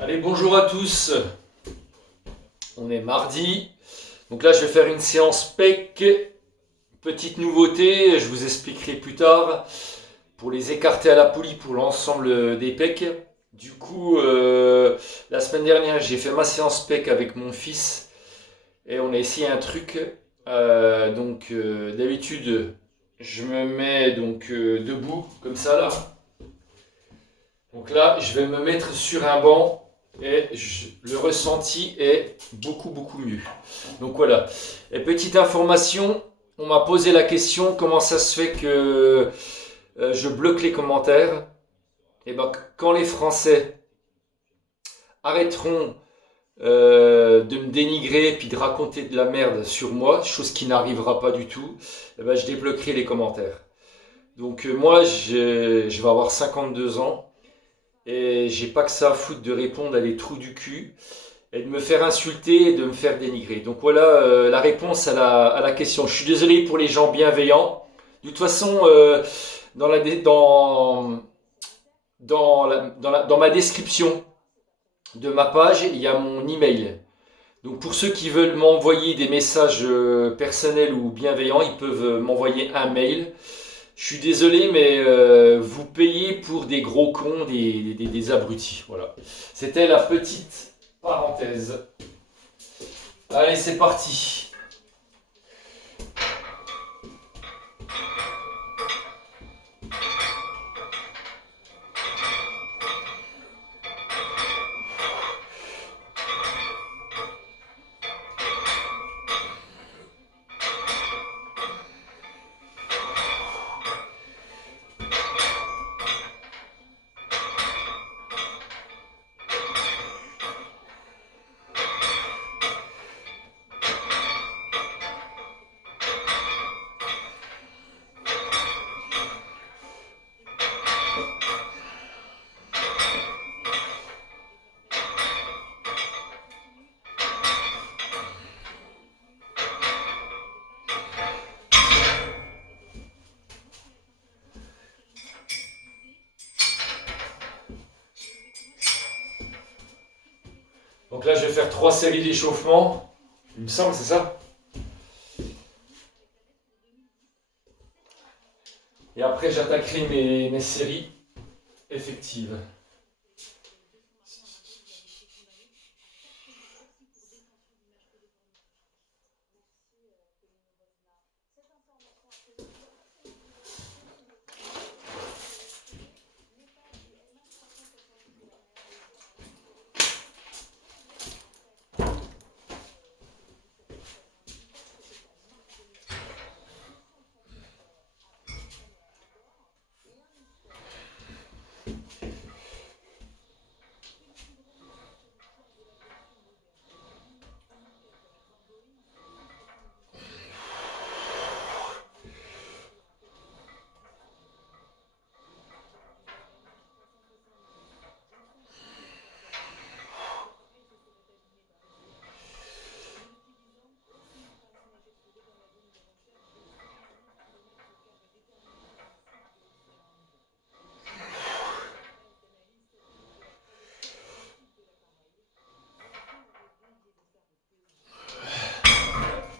Allez, bonjour à tous. On est mardi. Donc là, je vais faire une séance PEC. Petite nouveauté, je vous expliquerai plus tard. Pour les écarter à la poulie pour l'ensemble des PEC. Du coup, la semaine dernière, j'ai fait ma séance PEC avec mon fils. Et on a essayé un truc. D'habitude, je me mets debout, comme ça là. Donc là, je vais me mettre sur un banc. Le ressenti est beaucoup mieux. Donc voilà. Et petite information, on m'a posé la question comment ça se fait que je bloque les commentaires. Et ben quand les Français arrêteront de me dénigrer puis de raconter de la merde sur moi, chose qui n'arrivera pas du tout, et ben je débloquerai les commentaires. Donc moi je vais avoir 52 ans. Et j'ai pas que ça à foutre de répondre à des trous du cul et de me faire insulter et de me faire dénigrer. Donc voilà la réponse à la question. Je suis désolé pour les gens bienveillants. De toute façon, dans, la, dans ma description de ma page, il y a mon email. Donc pour ceux qui veulent m'envoyer des messages personnels ou bienveillants, ils peuvent m'envoyer un mail. Je suis désolé, mais vous payez pour des gros cons, des abrutis. Voilà. C'était la petite parenthèse. Allez, c'est parti. Donc là, je vais faire 3 séries d'échauffement. Il me semble, c'est ça. Et après, j'attaquerai mes séries effectives.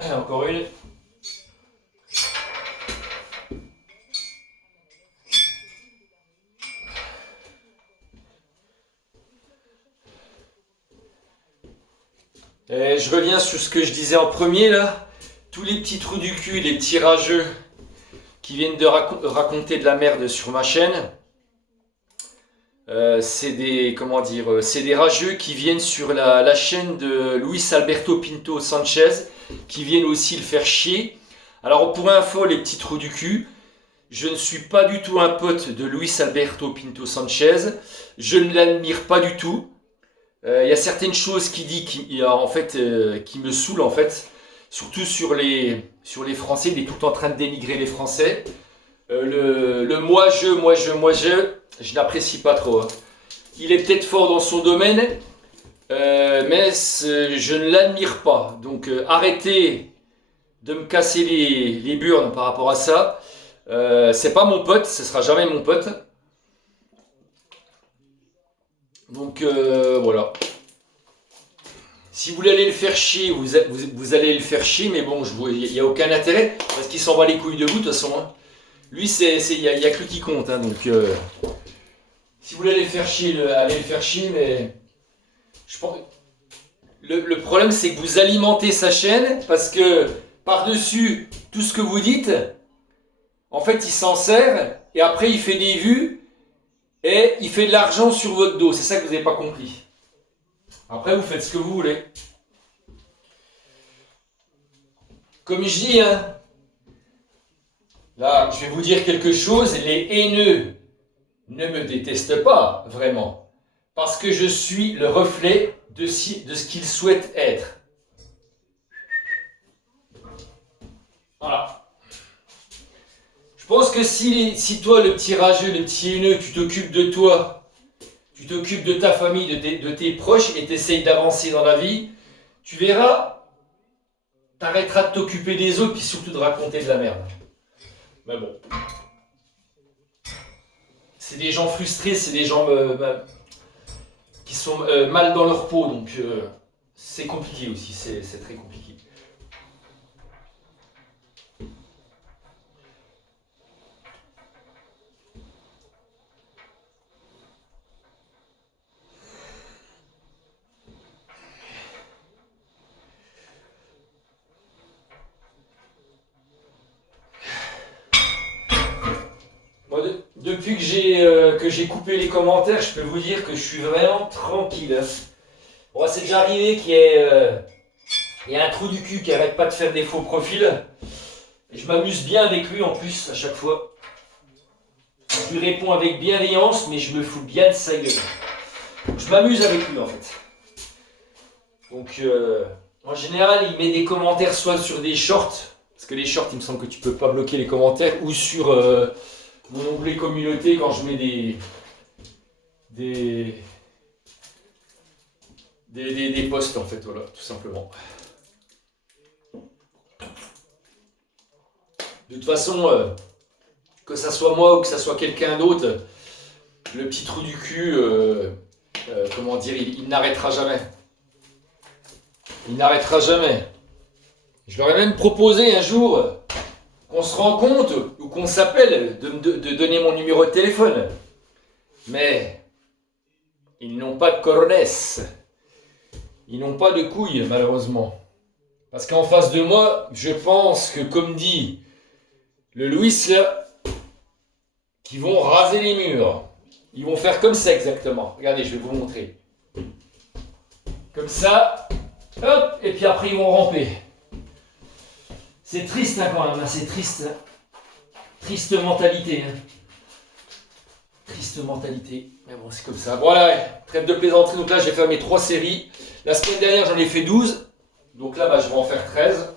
Et encore une. Et je reviens sur ce que je disais en premier là. Tous les petits trous du cul, les petits rageux qui viennent de raconter de la merde sur ma chaîne. C'est des rageux qui viennent sur la chaîne de Luis Alberto Pinto Sanchez, qui viennent aussi le faire chier. Alors pour info, les petits trous du cul, je ne suis pas du tout un pote de Luis Alberto Pinto Sanchez. Je ne l'admire pas du tout. Il y a certaines choses qu'il dit qui me saoulent en fait. Surtout sur les Français, il est tout le temps en train de dénigrer les Français. Le je n'apprécie pas trop. Hein. Il est peut-être fort dans son domaine, mais je ne l'admire pas. Donc arrêtez de me casser les burnes par rapport à ça. C'est pas mon pote, ce sera jamais mon pote. Donc voilà. Si vous voulez aller le faire chier, vous allez le faire chier, mais bon, il n'y a aucun intérêt, parce qu'il s'en bat les couilles de vous de toute façon. Hein. Lui, il n'y a que lui qui compte. Hein, donc, si vous voulez aller le faire chier, allez le faire chier, mais je pense. Le problème, c'est que vous alimentez sa chaîne, parce que par-dessus tout ce que vous dites, en fait, il s'en sert, et après, il fait des vues, et il fait de l'argent sur votre dos. C'est ça que vous n'avez pas compris. Après, vous faites ce que vous voulez. Comme je dis, hein, là, je vais vous dire quelque chose. Les haineux ne me détestent pas, vraiment. Parce que je suis le reflet de ce qu'ils souhaitent être. Voilà. Je pense que si toi, le petit rageux, le petit haineux, tu t'occupes de toi, tu t'occupes de ta famille, de tes proches et tu essayes d'avancer dans la vie, tu verras, t'arrêteras de t'occuper des autres puis surtout de raconter de la merde. Mais bon. C'est des gens frustrés, c'est des gens qui sont mal dans leur peau, donc c'est compliqué aussi, c'est très compliqué. Moi, depuis que j'ai coupé les commentaires, je peux vous dire que je suis vraiment tranquille. Bon, c'est déjà arrivé qu'il y ait un trou du cul qui arrête pas de faire des faux profils. Et je m'amuse bien avec lui en plus à chaque fois. Je lui réponds avec bienveillance, mais je me fous bien de sa gueule. Je m'amuse avec lui en fait. Donc en général, il met des commentaires soit sur des shorts, parce que les shorts, il me semble que tu peux pas bloquer les commentaires, ou sur mon onglet communauté quand je mets des posts en fait, voilà, tout simplement. De toute façon, que ça soit moi ou que ça soit quelqu'un d'autre, le petit trou du cul, comment dire, il n'arrêtera jamais. Il n'arrêtera jamais. Je leur ai même proposé un jour qu'on se rencontre ou qu'on s'appelle, de donner mon numéro de téléphone. Mais ils n'ont pas de coronesse. Ils n'ont pas de couilles, malheureusement. Parce qu'en face de moi, je pense que, comme dit le Louis, là, qu'ils vont raser les murs. Ils vont faire comme ça exactement. Regardez, je vais vous montrer. Comme ça. Hop, et puis après ils vont ramper. C'est triste hein, quand même, c'est triste. Hein. Triste mentalité. Hein. Triste mentalité. Mais bon, c'est comme ça. Voilà, trêve de plaisanterie. Donc là, j'ai fait mes 3 séries. La semaine dernière, j'en ai fait 12. Donc là, je vais en faire 13.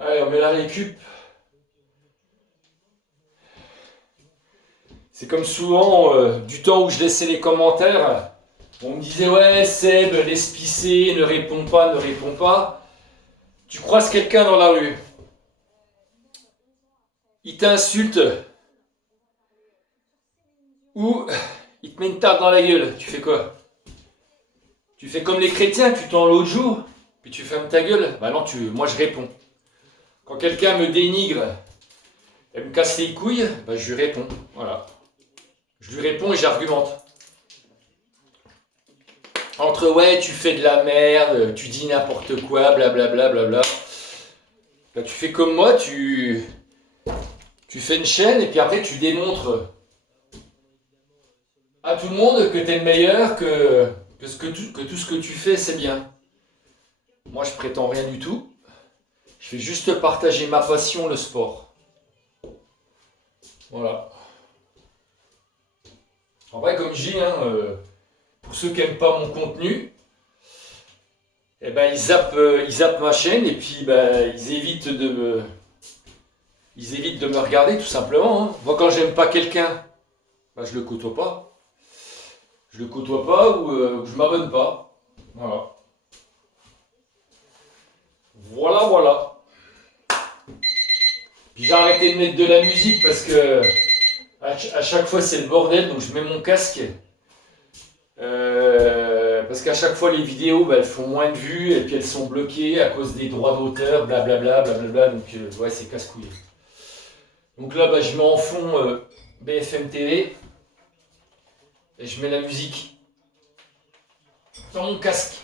Allez, on met la récup. C'est comme souvent, du temps où je laissais les commentaires, on me disait ouais Seb, laisse pisser, ne réponds pas, ne réponds pas. Tu croises quelqu'un dans la rue, il t'insulte, ou il te met une tarte dans la gueule, tu fais quoi? Tu fais comme les chrétiens, tu tends l'autre joue, puis tu fermes ta gueule? Bah non, moi je réponds. Quand quelqu'un me dénigre, elle me casse les couilles, bah je lui réponds, voilà. Je lui réponds et j'argumente. Entre ouais, tu fais de la merde, tu dis n'importe quoi, blablabla, blabla. Bah, tu fais comme moi, tu fais une chaîne et puis après tu démontres à tout le monde que tu es le meilleur, que tout ce que tu fais, c'est bien. Moi, je prétends rien du tout. Je vais juste partager ma passion, le sport. Voilà. En vrai, comme je dis, hein, pour ceux qui n'aiment pas mon contenu, eh ben, ils zappent ma chaîne et puis ben, ils évitent de me regarder tout simplement. Hein. Moi, quand j'aime pas quelqu'un, ben, je le côtoie pas. Je le côtoie pas ou je m'abonne pas. Voilà. Voilà, voilà. Puis j'ai arrêté de mettre de la musique parce que à chaque fois c'est le bordel, donc je mets mon casque. Parce qu'à chaque fois les vidéos bah, elles font moins de vues et puis elles sont bloquées à cause des droits d'auteur, blablabla, blablabla, donc ouais c'est casse-couille. Donc là bah, je mets en fond BFM TV et je mets la musique dans mon casque.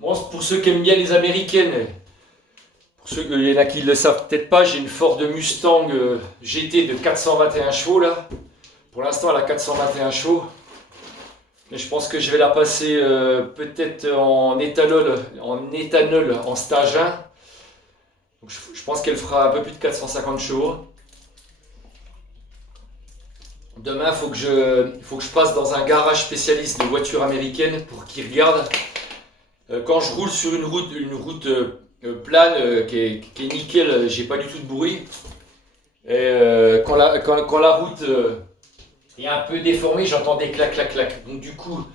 Bon, pour ceux qui aiment bien les américaines, pour ceux il y en a qui ne le savent peut-être pas, j'ai une Ford Mustang GT de 421 chevaux là. Pour l'instant elle a 421 chevaux. Mais je pense que je vais la passer peut-être en éthanol en stage 1. Donc je pense qu'elle fera un peu plus de 450 chevaux. Demain, il faut que je passe dans un garage spécialiste de voitures américaines pour qu'ils regardent. Quand je roule sur une route plane qui est nickel, j'ai pas du tout de bruit. Et quand la route est un peu déformée, j'entends des clac clac clac. Donc du coup,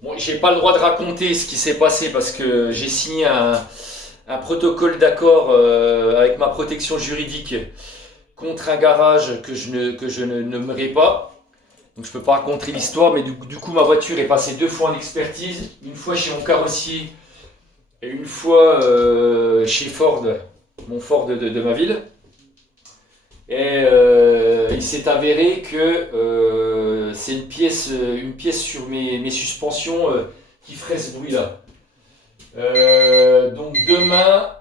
bon, j'ai pas le droit de raconter ce qui s'est passé parce que j'ai signé un protocole d'accord avec ma protection juridique contre un garage que je ne nommerai pas. Donc je peux pas raconter l'histoire, mais du coup ma voiture est passée 2 fois en expertise, une fois chez mon carrossier et une fois chez Ford, mon Ford de ma ville. Et il s'est avéré que c'est une pièce sur mes suspensions qui ferait ce bruit-là. Donc demain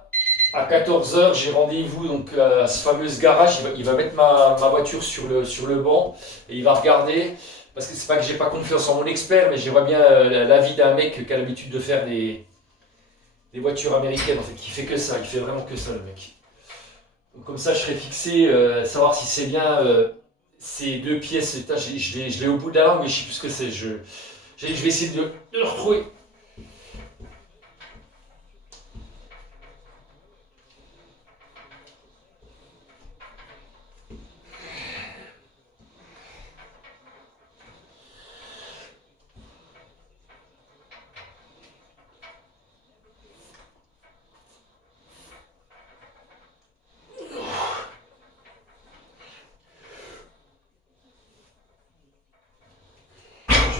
à 14h, j'ai rendez-vous donc à ce fameux garage. Il va mettre ma voiture sur le banc et il va regarder. Parce que c'est pas que j'ai pas confiance en mon expert, mais j'aimerais bien l'avis d'un mec qui a l'habitude de faire des voitures américaines en fait, qui fait que ça. Il fait vraiment que ça le mec. Donc, comme ça, je serai fixé, savoir si c'est bien ces 2 pièces. Putain, je l'ai au bout de la langue, mais je sais plus ce que c'est. Je vais essayer de le retrouver.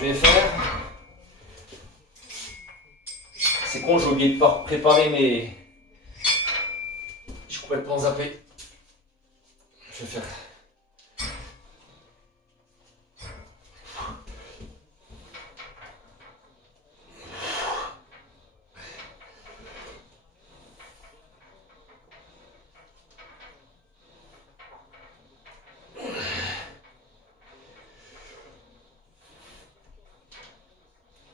Je vais faire. C'est con, j'ai oublié de préparer mes. J'ai complètement zappé. Je vais faire.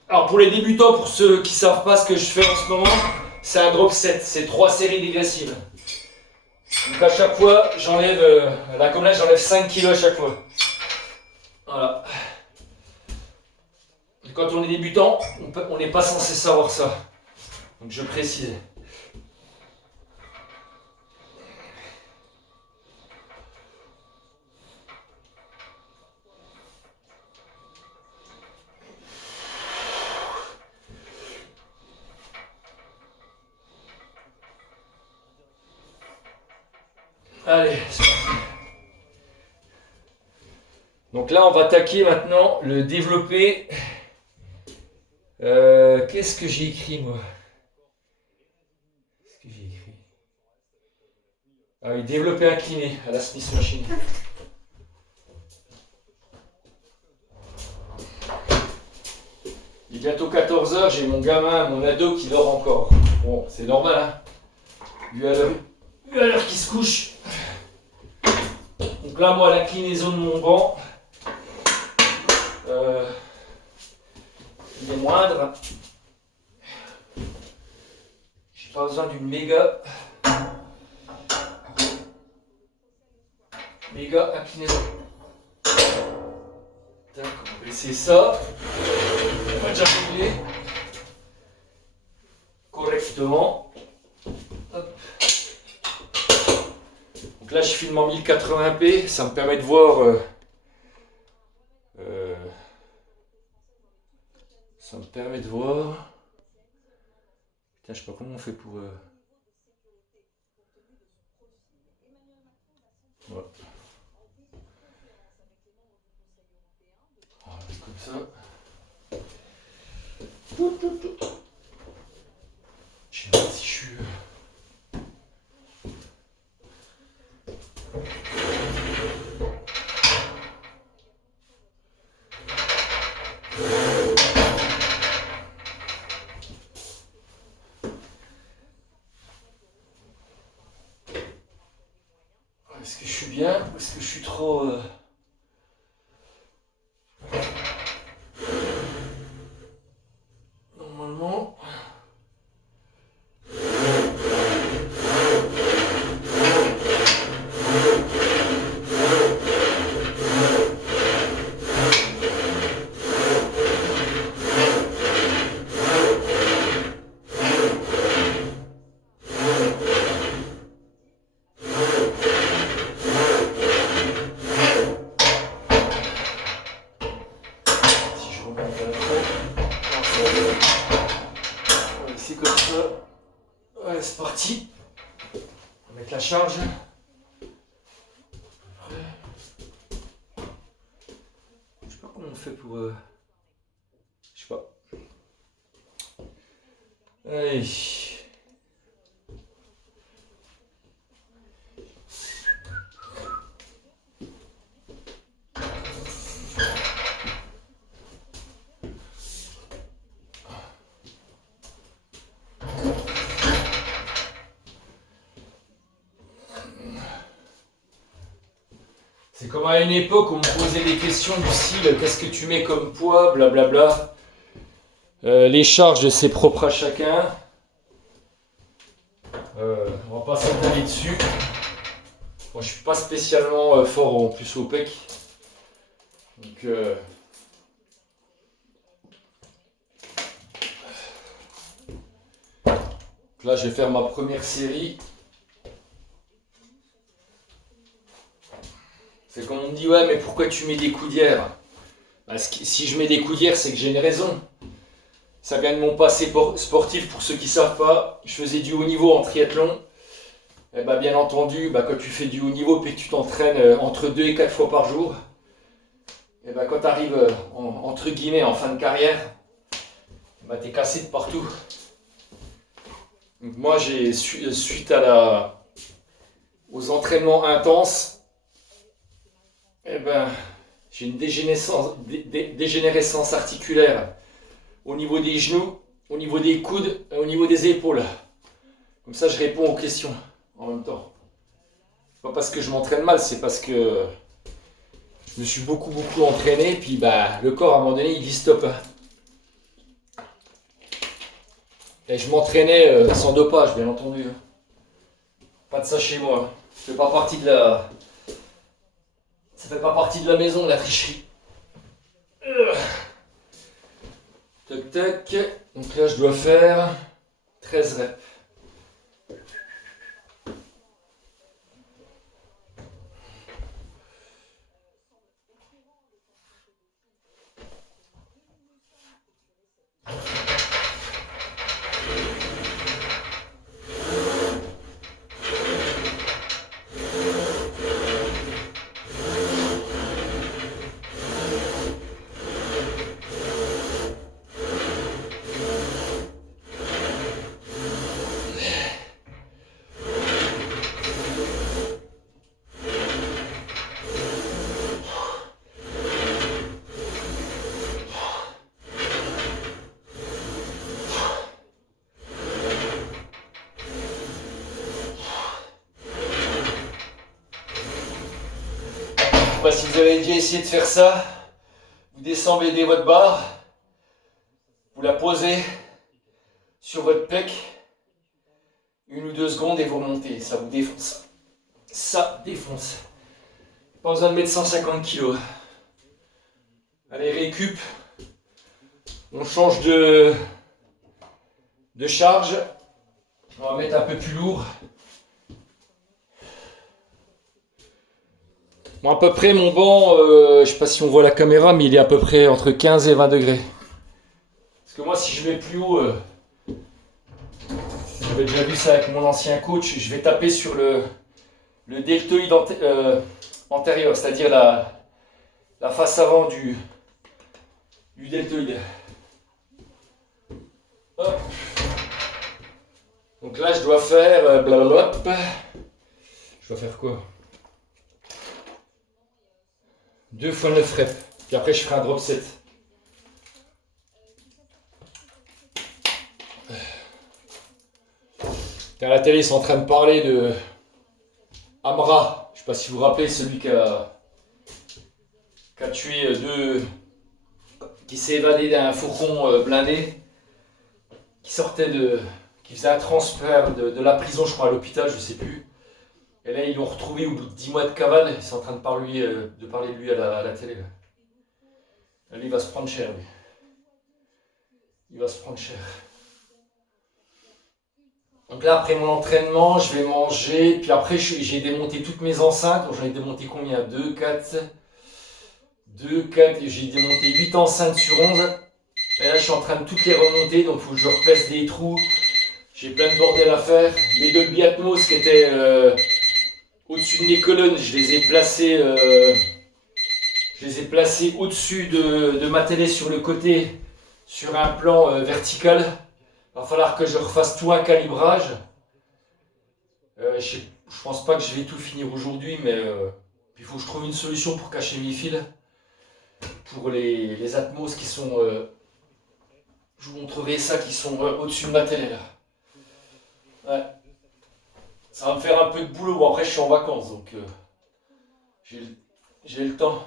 Alors pour les débutants, pour ceux qui ne savent pas ce que je fais en ce moment, c'est un drop set, c'est 3 séries dégressives. Donc à chaque fois, j'enlève, là comme là, j'enlève 5 kg à chaque fois. Voilà. Et quand on est débutant, on n'est pas censé savoir ça. Donc je précise. Allez, c'est parti. Donc là, on va attaquer maintenant le développé. Qu'est-ce que j'ai écrit, moi? Qu'est-ce que j'ai écrit? Ah oui, développé incliné à la Smith Machine. Il est bientôt 14h, j'ai mon gamin, mon ado qui dort encore. Bon, c'est normal, hein? Vu à l'heure qu'il se couche. Donc là, moi, l'inclinaison de mon banc, il est moindre. J'ai pas besoin d'une méga inclinaison. D'accord, on va essayer ça. On va déjà régler correctement. Hop. Donc là, je filme en 1080p, ça me permet de voir. Ça me permet de voir. Putain, je sais pas comment on fait pour. Ouais. Voilà, comme ça. Je sais pas si je suis. Est-ce que je suis bien ou est-ce que je suis trop. Normalement. C'est comme ça. Ouais, c'est parti. On va mettre la charge. Je sais pas comment on fait pour. Je sais pas. Allez. C'est comme à une époque où on me posait des questions du style qu'est-ce que tu mets comme poids, blablabla. Les charges, c'est propre à chacun. On va pas s'étaler dessus. Moi, je suis pas spécialement fort en plus au pec. Donc, là, je vais faire ma première série. C'est comme on me dit, ouais, mais pourquoi tu mets des coudières? Parce que si je mets des coudières, c'est que j'ai une raison. Ça vient de mon passé sportif, pour ceux qui ne savent pas. Je faisais du haut niveau en triathlon. Et bah, bien entendu, quand tu fais du haut niveau et que tu t'entraînes entre 2 et 4 fois par jour, et quand tu arrives entre guillemets en fin de carrière, tu es cassé de partout. Donc moi, suite aux entraînements intenses, j'ai une dégénérescence articulaire au niveau des genoux, au niveau des coudes et au niveau des épaules. Comme ça, je réponds aux questions en même temps. C'est pas parce que je m'entraîne mal, c'est parce que je me suis beaucoup entraîné, puis le corps à un moment donné il dit stop. Et je m'entraînais sans dopage, bien entendu. Pas de ça chez moi. Ça fait pas partie de la maison, la tricherie. Tac tac. Donc là je dois faire 13 reps. pas si vous avez déjà essayé de faire ça. Vous descendez votre barre, vous la posez sur votre pec, 1 ou 2 secondes et vous remontez. Ça vous défonce. Ça défonce. Pas besoin de mettre 150 kg. Allez, récup. On change de charge. On va mettre un peu plus lourd. Bon, à peu près mon banc, je ne sais pas si on voit la caméra, mais il est à peu près entre 15 et 20 degrés. Parce que moi, si je mets plus haut, j'avais déjà vu ça avec mon ancien coach, je vais taper sur le deltoïde antérieur, c'est-à-dire la face avant du deltoïde. Hop. Donc là, je dois faire blablabla. Je dois faire quoi? 2 fois 9 reps. Puis après, je ferai un drop set. À la télé, ils sont en train de parler de Amra. Je ne sais pas si vous vous rappelez, celui qui a tué qui s'est évadé d'un fourgon blindé, qui faisait un transfert de la prison, je crois, à l'hôpital, je ne sais plus. Et là, ils l'ont retrouvé au bout de 10 mois de cavale. Ils sont en train de parler de lui à la télé. Là, lui, il va se prendre cher, lui. Il va se prendre cher. Donc là, après mon entraînement, je vais manger. Puis après, j'ai démonté toutes mes enceintes. Donc j'en ai démonté combien? 2, 4. Et j'ai démonté 8 enceintes sur 11. Et là, je suis en train de toutes les remonter. Donc il faut que je repèse des trous. J'ai plein de bordel à faire. Les Dolby Atmos qui étaient au-dessus de mes colonnes, je les ai placés au-dessus de ma télé sur le côté, sur un plan vertical. Il va falloir que je refasse tout un calibrage. Je pense pas que je vais tout finir aujourd'hui, mais il faut que je trouve une solution pour cacher mes fils. Pour les Atmos qui sont... je vous montrerai ça, qui sont au-dessus de ma télé là. Ouais. Ça va me faire un peu de boulot. Bon, après, je suis en vacances, donc j'ai le temps.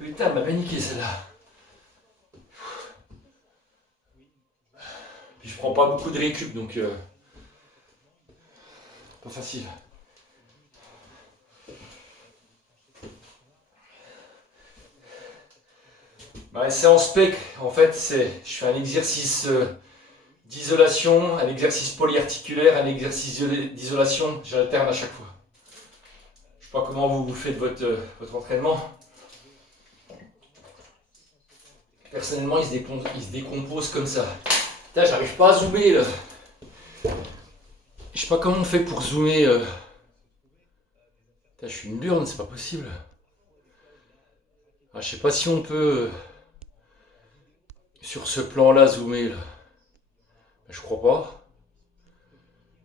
Putain, elle m'a bien niqué celle-là. Puis je prends pas beaucoup de récup, donc pas facile. La séance PEC, en fait, je fais un exercice d'isolation, un exercice polyarticulaire, un exercice d'isolation, j'alterne à chaque fois. Je sais pas comment vous faites votre entraînement. Personnellement, il se décompose comme ça. Putain, j'arrive pas à zoomer là. Je sais pas comment on fait pour zoomer. Putain, je suis une burne, c'est pas possible. Ah, je sais pas si on peut sur ce plan-là zoomer là. Je crois pas.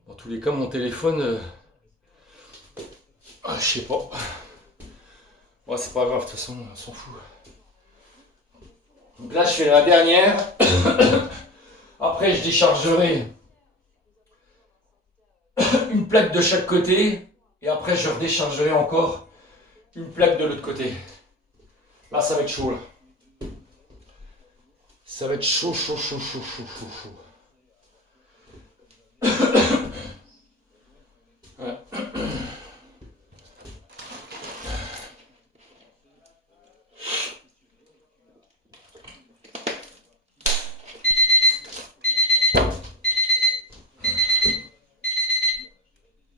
Dans tous les cas, mon téléphone. Je sais pas. Ouais, c'est pas grave, de toute façon, on s'en fout. Donc là, je fais la dernière. Après, je déchargerai une plaque de chaque côté. Et après, je redéchargerai encore une plaque de l'autre côté. Là, ça va être chaud. Là. Ça va être chaud. Ouais.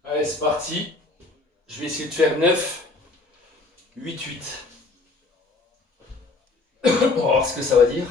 Allez, c'est parti. Je vais essayer de faire 9, 8, 8. On va voir ce que ça va dire.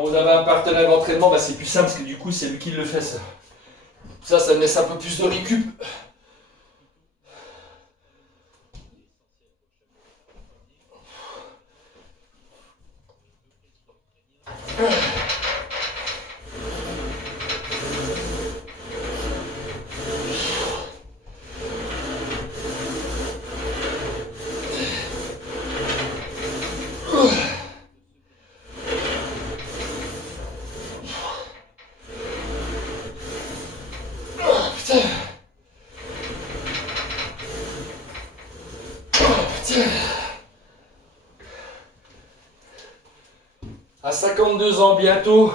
Quand vous avez un partenaire d'entraînement, bah, c'est plus simple parce que du coup, c'est lui qui le fait ça. Ça me laisse un peu plus de récup. À 52 ans bientôt,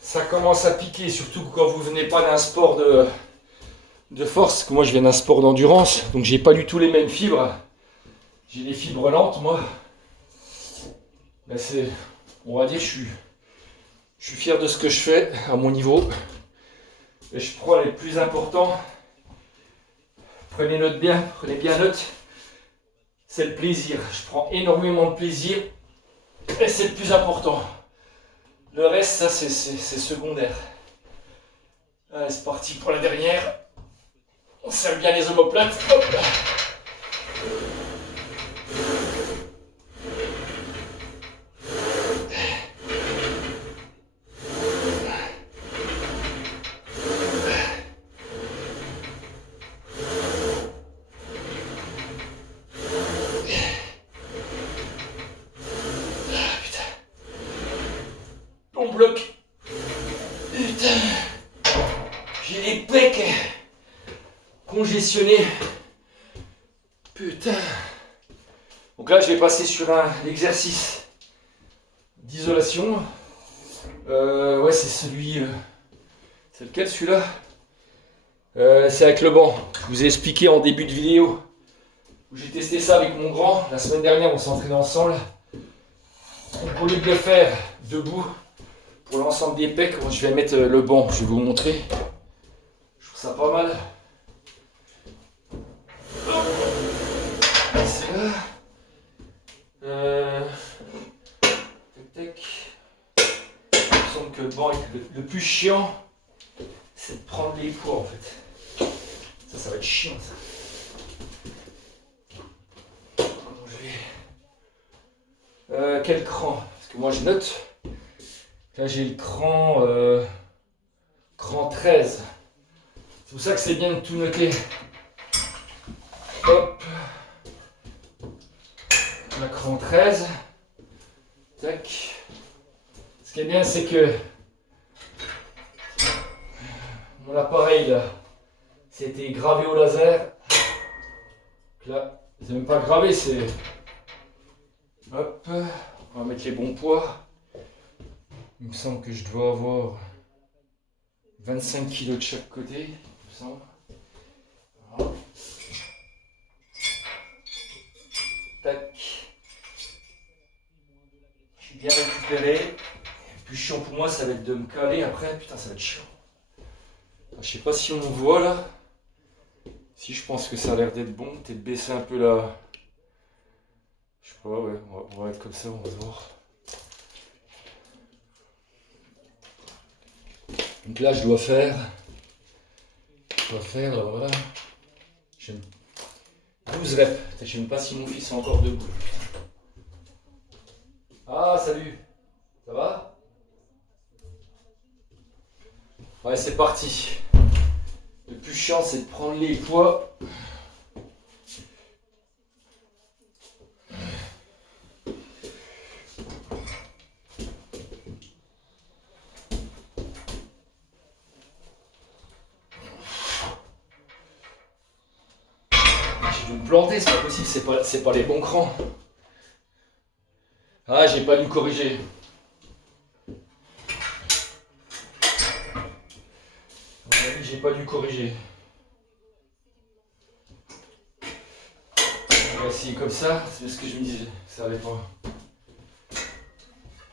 ça commence à piquer, surtout quand vous venez pas d'un sport de force, que moi je viens d'un sport d'endurance, donc j'ai pas du tout les mêmes fibres. J'ai des fibres lentes, moi. Là, on va dire, je suis fier de ce que je fais à mon niveau. Et je prends les plus importants. Prenez bien note. C'est le plaisir. Je prends énormément de plaisir. Et c'est le plus important. Le reste, ça, c'est secondaire. Allez, c'est parti pour la dernière. On serre bien les omoplates. Hop. On bloque. Putain. J'ai les pecs congestionnés. Putain. Donc là, je vais passer sur un exercice d'isolation. Ouais, c'est celui... c'est lequel celui-là? C'est avec le banc. Je vous ai expliqué en début de vidéo où j'ai testé ça avec mon grand. La semaine dernière, on s'est entraîné ensemble. Donc au lieu de le faire debout, pour l'ensemble des pecs, je vais mettre le banc. Je vais vous montrer. Je trouve ça pas mal. C'est là. Tac. Il me semble que le banc est le plus chiant, c'est de prendre les poids en fait. Ça va être chiant ça. Comment je vais... quel cran? Parce que moi je note. Là j'ai le cran 13. C'est pour ça que c'est bien de tout noter. Hop. Le cran 13. Tac. Ce qui est bien, c'est que mon appareil là, c'était gravé au laser. Là, c'est même pas gravé, c'est... Hop, on va mettre les bons poids. Il me semble que je dois avoir 25 kg de chaque côté, il me semble. Voilà. Tac. Je suis bien récupéré. Le plus chiant pour moi, ça va être de me caler après. Putain, ça va être chiant. Je sais pas si on voit là. Si, je pense que ça a l'air d'être bon. Peut-être baisser un peu la... Je sais pas, ouais. On va être comme ça, on va se voir. Donc là, je dois faire, voilà, 12 reps. Je sais même pas si mon fils est encore debout. Ah, salut. Ça va? Ouais, c'est parti. Le plus chiant, c'est de prendre les poids. J'ai dû me planter, c'est pas possible, c'est pas les bons crans. Ah, j'ai pas dû corriger. J'ai pas dû corriger. On va essayer comme ça, c'est ce que je me disais, ça allait pas.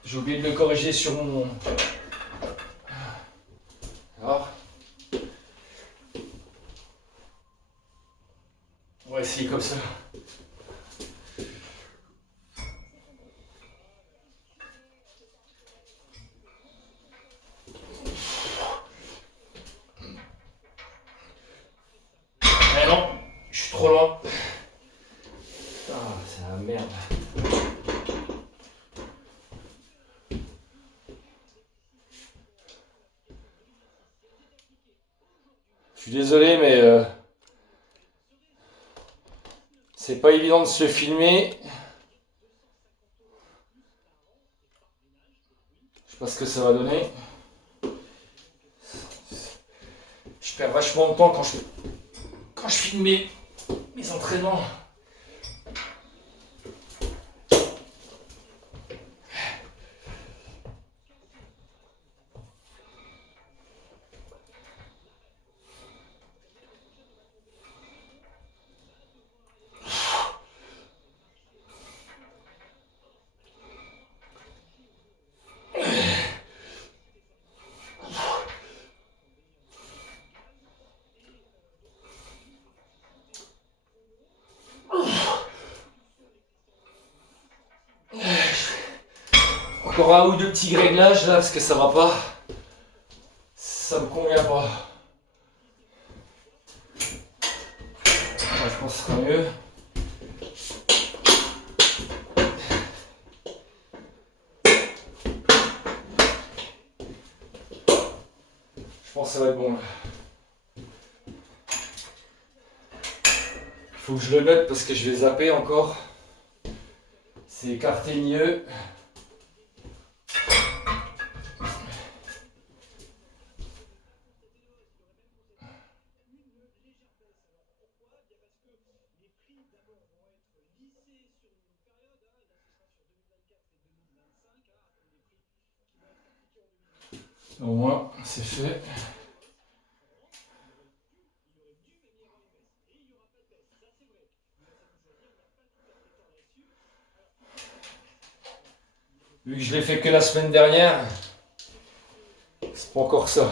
J'ai oublié de le corriger sur mon... Alors, on va essayer comme ça. maintenant. Ah, c'est la merde. Je suis désolé, mais c'est pas évident de se filmer. Je sais pas ce que ça va donner. Je perds vachement de temps quand je filme mes entraînements. Encore un ou deux petits réglages là parce que ça va pas. Ça me convient pas. Je pense que ce sera mieux. Je pense que ça va être bon là. Faut que je le note parce que je vais zapper encore. C'est écarté mieux. Au moins, c'est fait. Vu que je l'ai fait que la semaine dernière, c'est pas encore ça.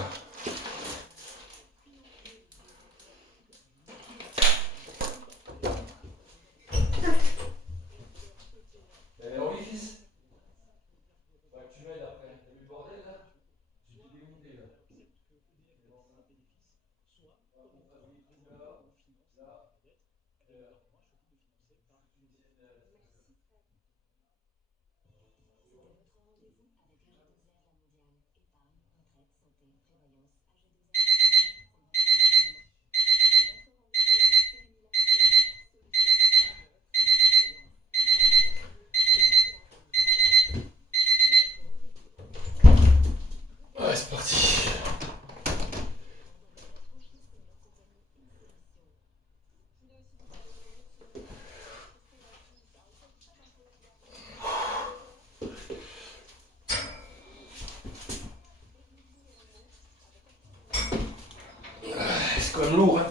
Ouais, c'est parti. C'est quand même lourd, hein.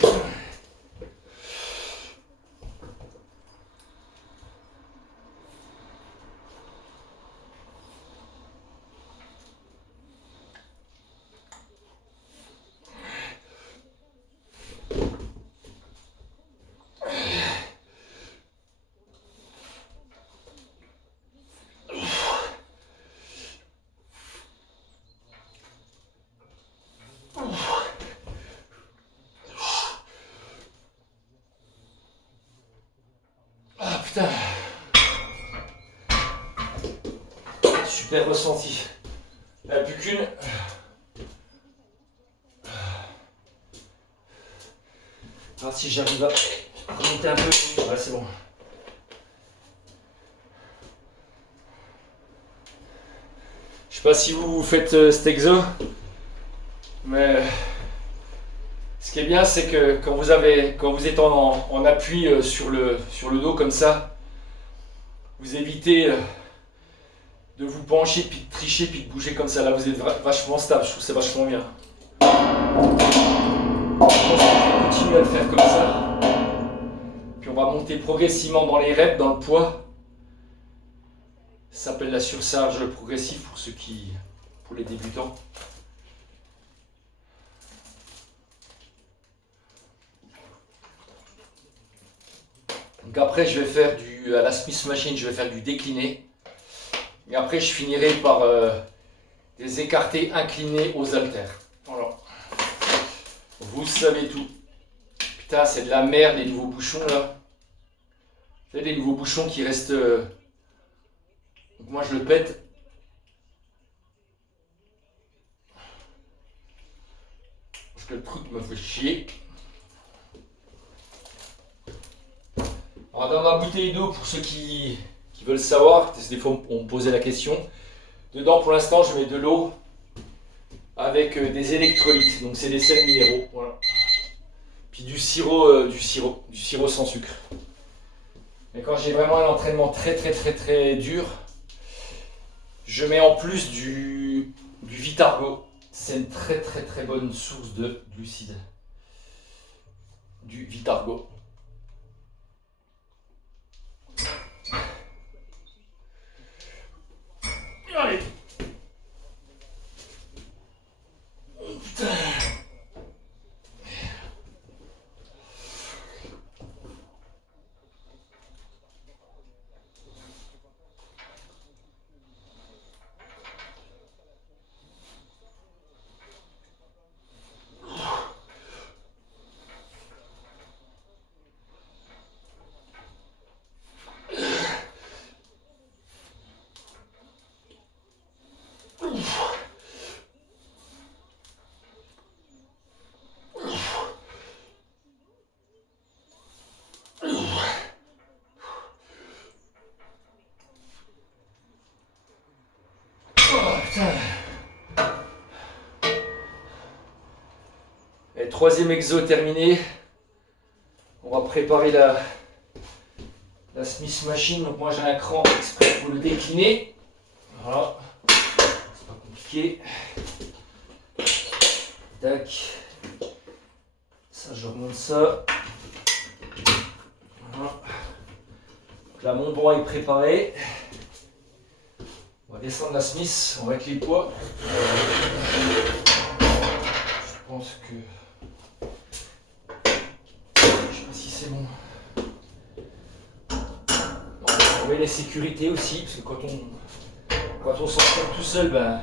Ah putain. Super ressenti. Il n'y en a plus qu'une. Ah, si j'arrive à remonter un peu. Ouais, c'est bon. Je sais pas si vous faites cet exo, mais ce qui est bien, c'est que quand vous êtes en appui sur le dos comme ça, vous évitez de vous pencher, puis de tricher, puis de bouger comme ça. Là, vous êtes vachement stable. Je trouve que c'est vachement bien. Je pense que je vais continuer à le faire comme ça. Puis on va monter progressivement dans les reps, dans le poids. Ça s'appelle la surcharge progressive pour les débutants. Donc après, je vais faire à la Smith Machine, je vais faire du décliné. Et après, je finirai par des écartés inclinés aux haltères. Voilà. Vous savez tout. Putain, c'est de la merde les nouveaux bouchons là. Vous savez, des nouveaux bouchons qui restent. Donc moi je le pète. Parce que le truc me fait chier. Alors dans ma bouteille d'eau, pour ceux qui veulent savoir, parce que des fois on me posait la question, dedans pour l'instant je mets de l'eau avec des électrolytes, donc c'est des sels minéraux, voilà. Puis du sirop sans sucre. Et quand j'ai vraiment un entraînement très dur, je mets en plus du Vitargo. C'est une très bonne source de glucides. Du Vitargo. Allez. Oh, putain. Et troisième exo terminé. On va préparer la Smith Machine. Donc moi j'ai un cran exprès pour le décliner. Voilà. C'est pas compliqué. Tac. Ça je remonte ça. Voilà. Donc là mon banc est préparé. On va descendre la Smith, on va avec les poids. Je pense que... Je sais pas si c'est bon. On met les sécurités aussi, parce que quand on s'entraîne tout seul, ben,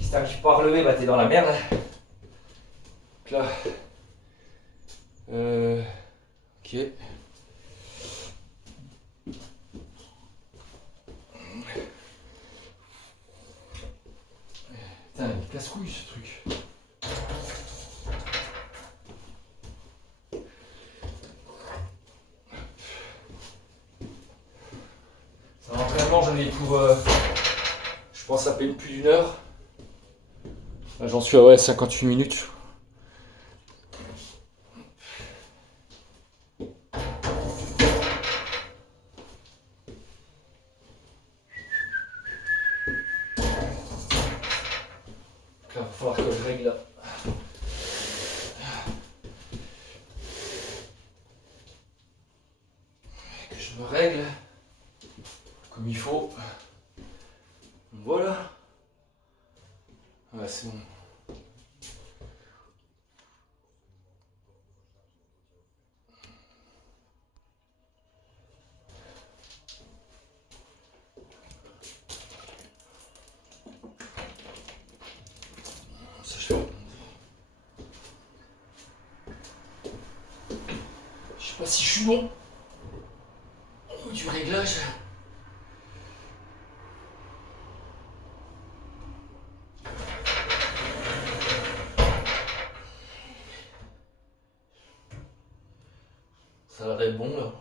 si t'arrives pas à relever, ben, t'es dans la merde. Donc là... ok. Putain, il casse-couille ce truc. C'est un entraînement, j'en ai pour, je pense, à peine plus d'1 heure. Là, j'en suis à 58 minutes. Il va falloir que je règle là. Que je me règle comme il faut. Voilà. Ouais, c'est bon. Je sais pas si je suis bon du réglage. Ça a l'air d'être bon là.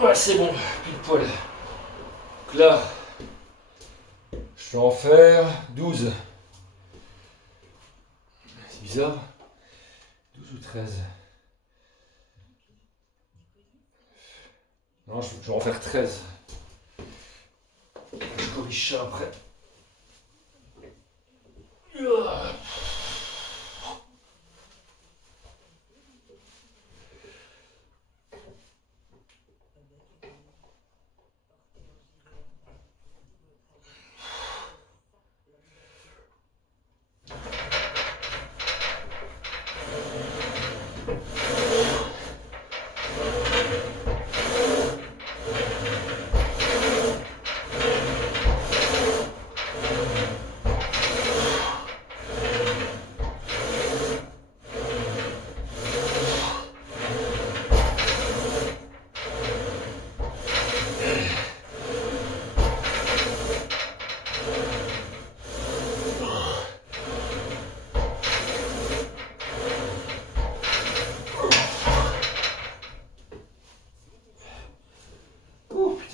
Ouais, c'est bon, pile poil. Donc là, je vais en faire 12. C'est bizarre. 12 ou 13. Non, je vais en faire 13. Je corrige ça après.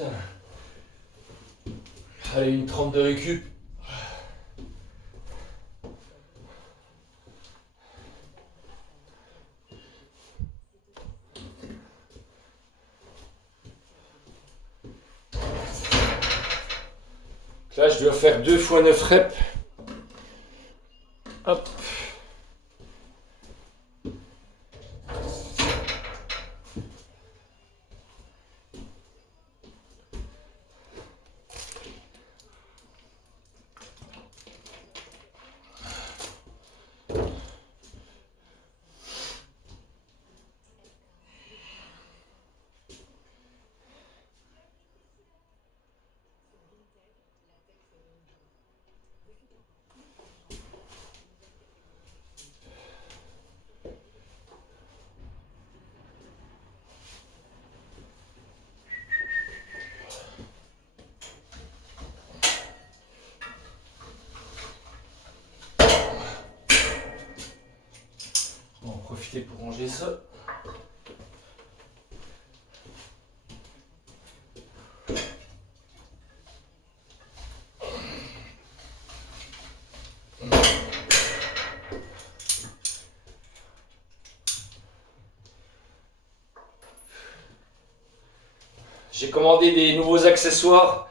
putain. Allez, une 30 de récup. Là, je dois faire 2 fois 9 reps. Hop. On va en profiter pour ranger ça. J'ai commandé des nouveaux accessoires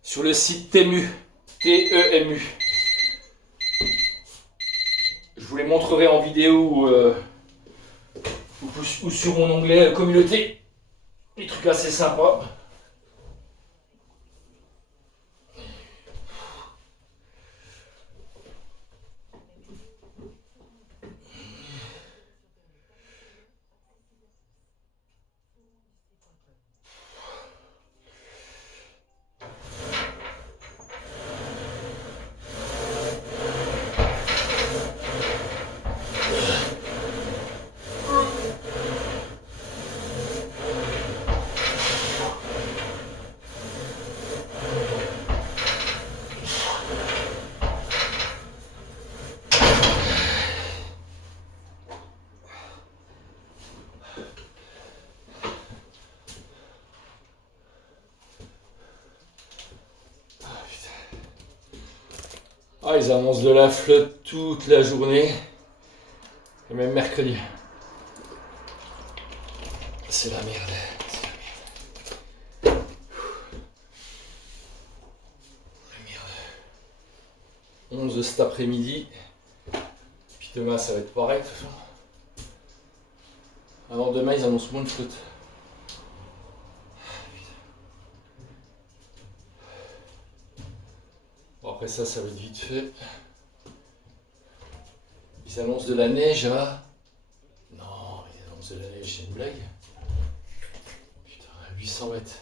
sur le site Temu. T-E-M-U. Je vous les montrerai en vidéo ou sur mon onglet communauté. Des trucs assez sympas. Ah, ils annoncent de la flotte toute la journée. Et même mercredi. C'est la merde. C'est la merde. La merde. 11 cet après-midi. Puis demain, ça va être pareil de toute façon. Alors demain, ils annoncent moins de flotte. Bon, après ça va être vite fait. Ils annoncent de la neige à... Non, ils annoncent de la neige, c'est une blague. Putain, à 800 mètres.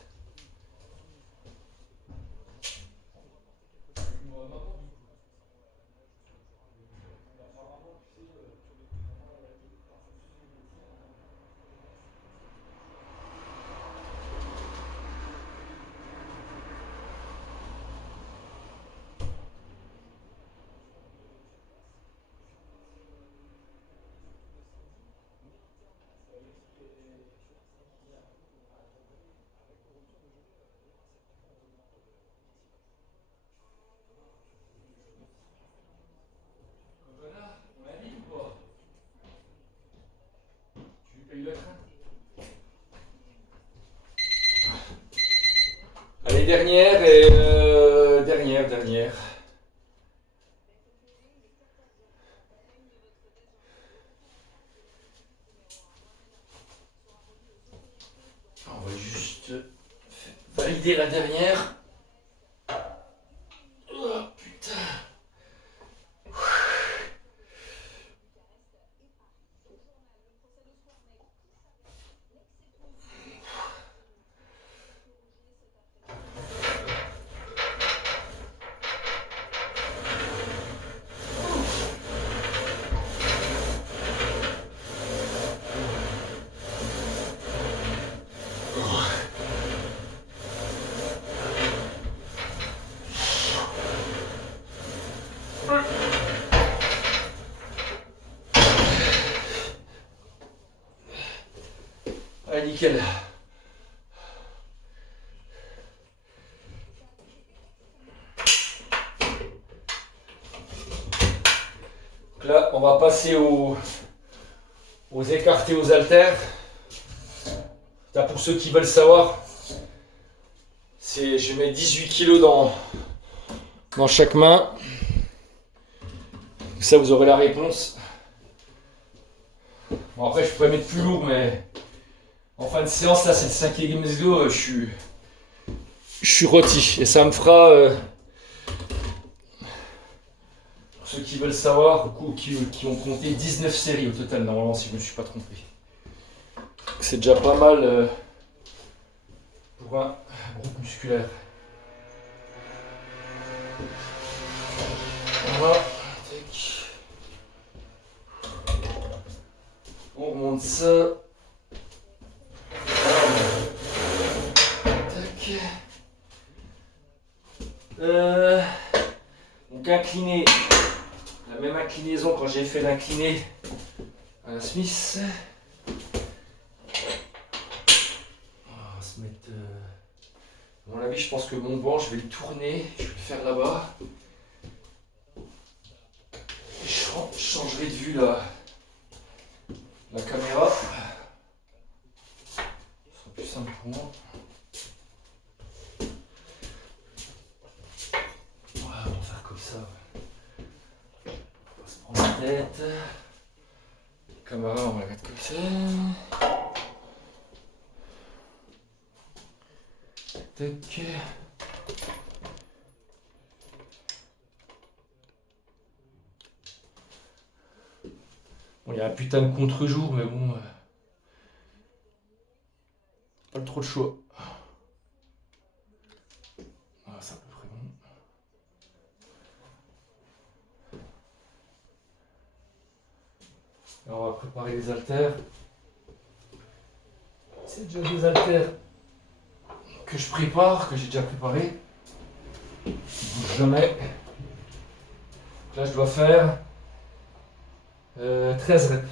Allez, dernière et dernière. On va juste valider la dernière. Oh putain. Allez, nickel. passer aux écartés, aux haltères. Là, pour ceux qui veulent savoir, je mets 18 kg dans chaque main. Ça, vous aurez la réponse. Bon, après, je pourrais mettre plus lourd, mais en fin de séance, là, c'est le 5e exo, je suis rôti. Et ça me fera, pour ceux qui veulent savoir, qui ont compté 19 séries au total, normalement, si je ne me suis pas trompé. C'est déjà pas mal pour un groupe musculaire. Voilà. On remonte ça. Tac. Donc incliné. La même inclinaison quand j'ai fait l'incliné à la Smith. On va se mettre. À mon avis, je pense que mon banc, je vais le tourner. Je vais le faire là-bas. Je changerai de vue la caméra. Ce sera plus simple pour moi. Voilà, on va faire comme ça. On va se prendre la tête. La caméra, on va la mettre comme ça. Tac. Bon, il y a un putain de contre-jour, mais bon. Pas trop de choix. Voilà, c'est à peu près bon. Alors, on va préparer les haltères. C'est déjà des haltères que je prépare, que j'ai déjà préparé. Je bouge jamais. Là, je dois faire 13 reps.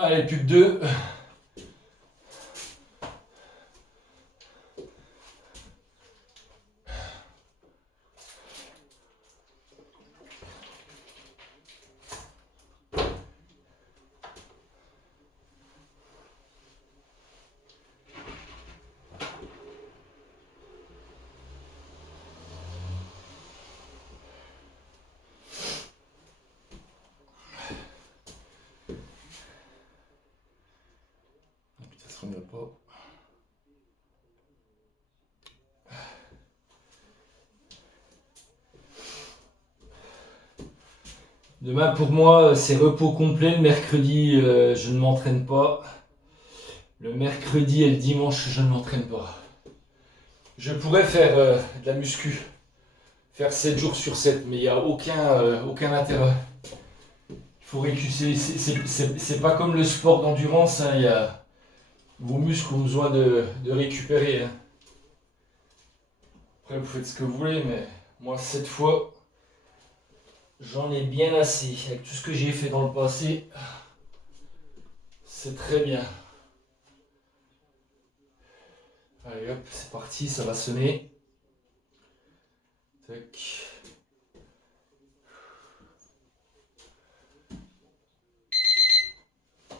Allez, plus que 2. Ça se remet pas. Demain pour moi c'est repos complet. Le mercredi je ne m'entraîne pas. Le mercredi et le dimanche je ne m'entraîne pas. Je pourrais faire de la muscu. Faire 7 jours sur 7, mais il n'y a aucun intérêt. Il faut récupérer. C'est pas comme le sport d'endurance, hein, vos muscles ont besoin de récupérer. Hein. Après vous faites ce que vous voulez, mais moi 7 fois, J'en ai bien assez. Avec tout ce que j'ai fait dans le passé, c'est très bien. Allez hop, c'est parti, ça va sonner. Tac.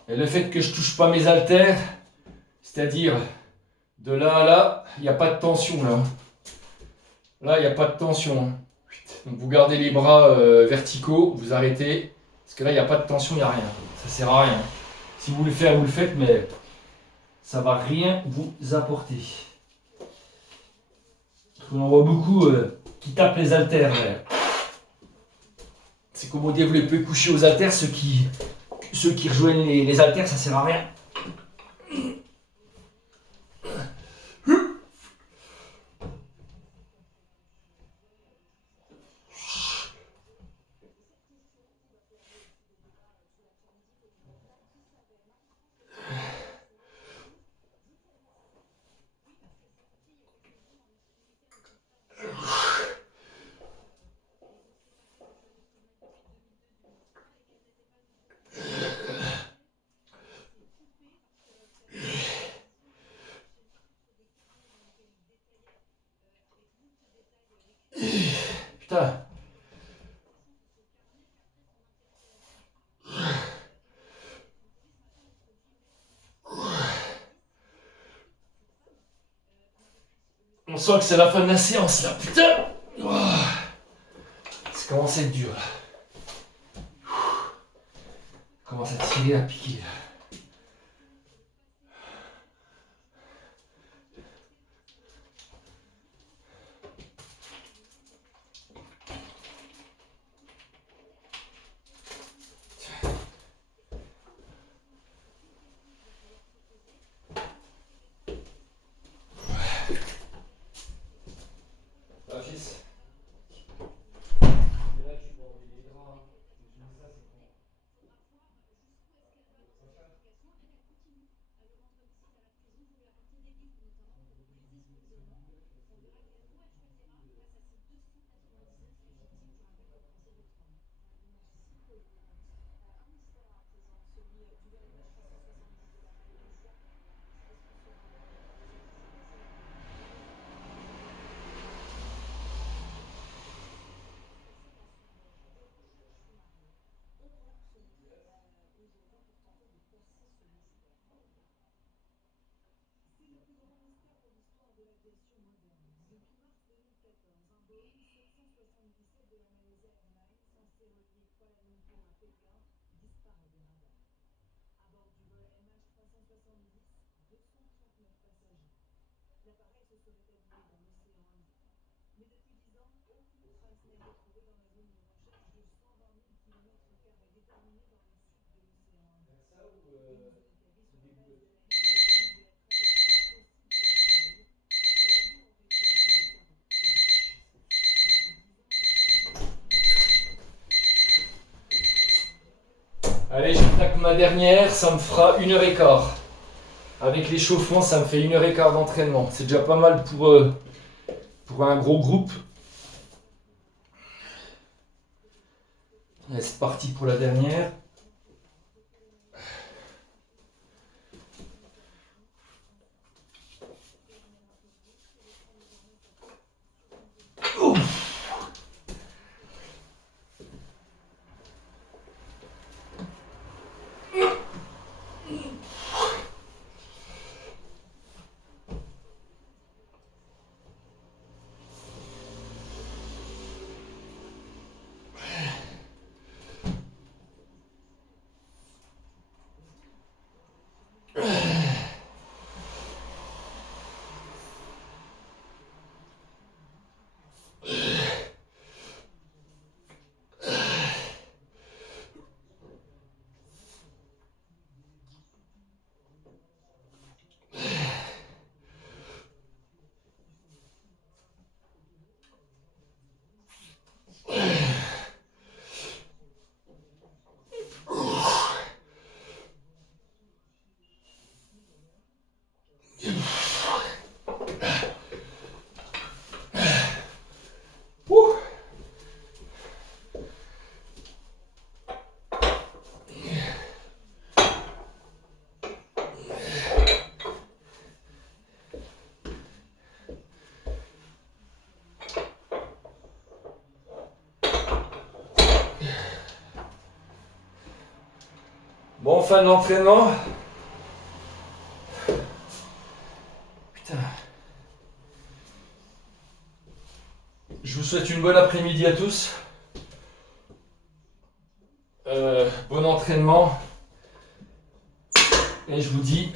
Et le fait que je touche pas mes haltères, c'est-à-dire de là à là, il n'y a pas de tension là. Là, il n'y a pas de tension. Donc vous gardez les bras verticaux, vous arrêtez. Parce que là, il n'y a pas de tension, il n'y a rien. Ça sert à rien. Si vous voulez le faire, vous le faites, mais ça ne va rien vous apporter. On en voit beaucoup qui tapent les haltères. C'est comme au développé couché aux haltères, ceux qui rejoignent les haltères, ça sert à rien. Putain. On sent que c'est la fin de la séance là, putain. Ça commence à être dur là. Commence à tirer, à piquer là. Allez, j'attaque ma dernière, ça me fera 1h15. Avec l'échauffement, ça me fait 1h15 d'entraînement. C'est déjà pas mal pour un gros groupe. Allez, c'est parti pour la dernière. Bon, fin de l'entraînement. Putain. Je vous souhaite une bonne après-midi à tous. Bon entraînement. Et je vous dis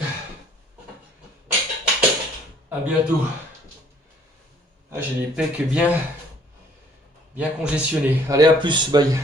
à bientôt. Ah, j'ai les pecs bien congestionnés. Allez, à plus, bye.